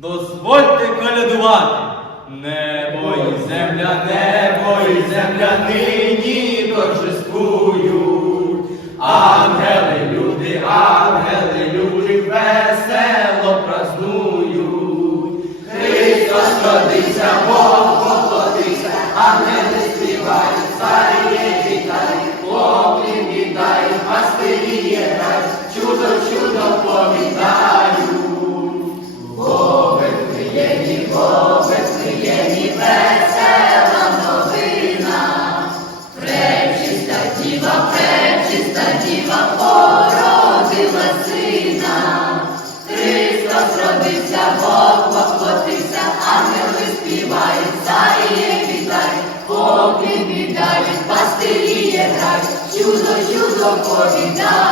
приходьте колядувати. Небо і земля, небо і земля нині торжествують. Чудо повідають.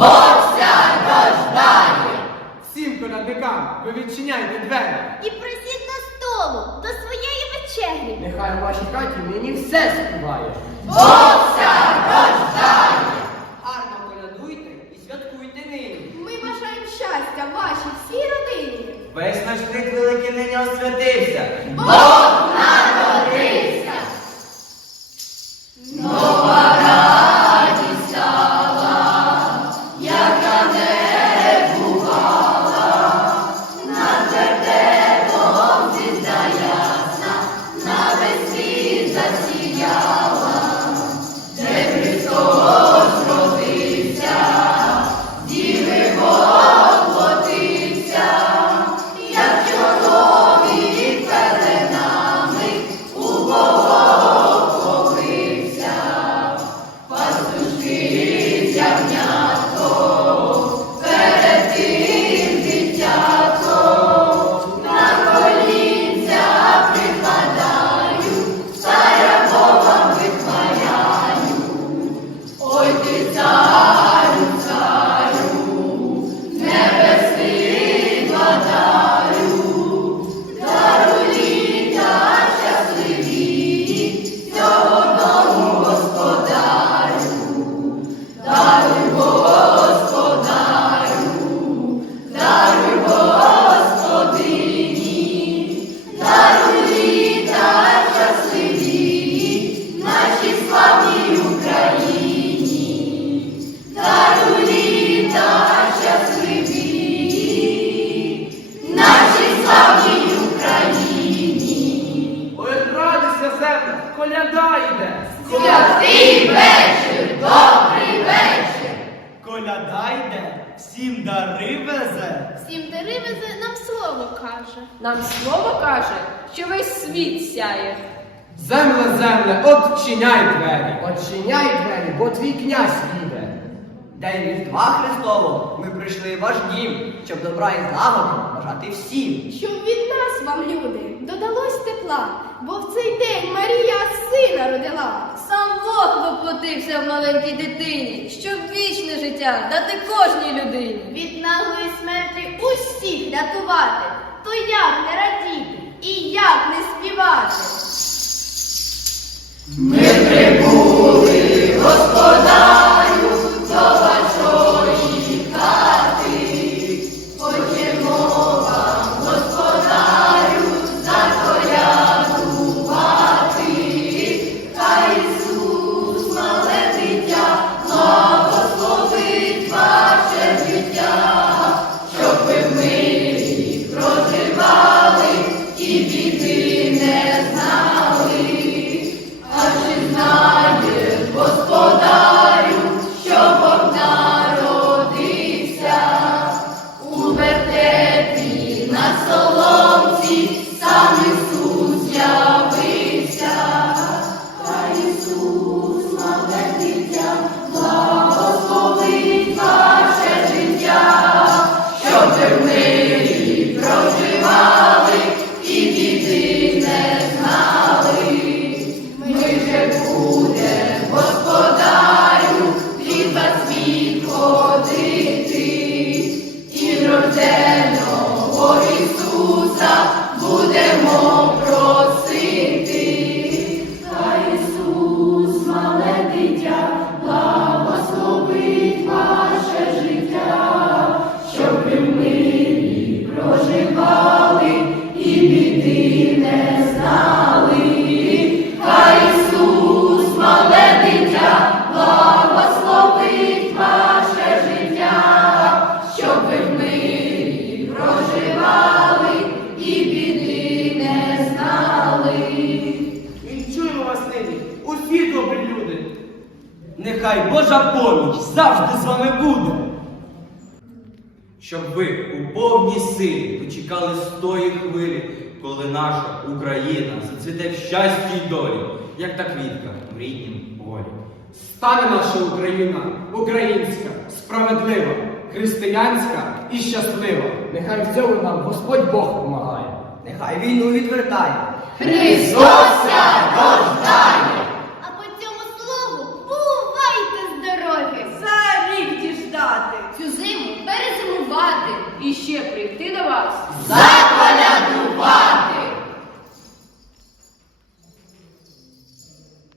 благословляє. Бог рождає. Всім колядникам ви відчиняйте двері. І присідь до столу, до своєї вечері. Нехай у вашій хаті нині все співає. Гарно колядуйте і святкуйте нині. Ми бажаємо щастя вашій всій родині. Весь наш крик великий нині освятився. Ой, коляда. Святий вечір, добрий вечір. Коляда йде, всім дари везе. Всім дари везе нам слово каже. Нам слово каже, що весь світ сяє. Земле, земле, odчиняй двері. Очиняй двері, бо твій князь їде. День Різдва Христового ми прийшли в ваш дім, щоб добра і злагоди бажати всім. Щоб від нас вам, люди, додалось тепла, бо в цей день Марія сина родила. Сам Бог воплотився в маленькій дитині, щоб вічне життя дати кожній людині. Від наглої смерті усіх рятувати. То як не радіти і як не співати? жили, проживали, і діти не знали, ми вже будем, господарю, літа світ ходити, і рожденого Ісуса будемо. Нехай Божа поміч завжди з вами буде. Щоб ви у повній силі дочекали з тої хвилі, коли наша Україна зацвіте в щасті й долі, як та квітка в ріднім полі. Стане наша Україна, українська, справедлива, християнська і щаслива. Нехай в цьому нам Господь Бог допомагає. Нехай війну відвертає. Христос рождає! Ще прийти до вас. Заколядувати!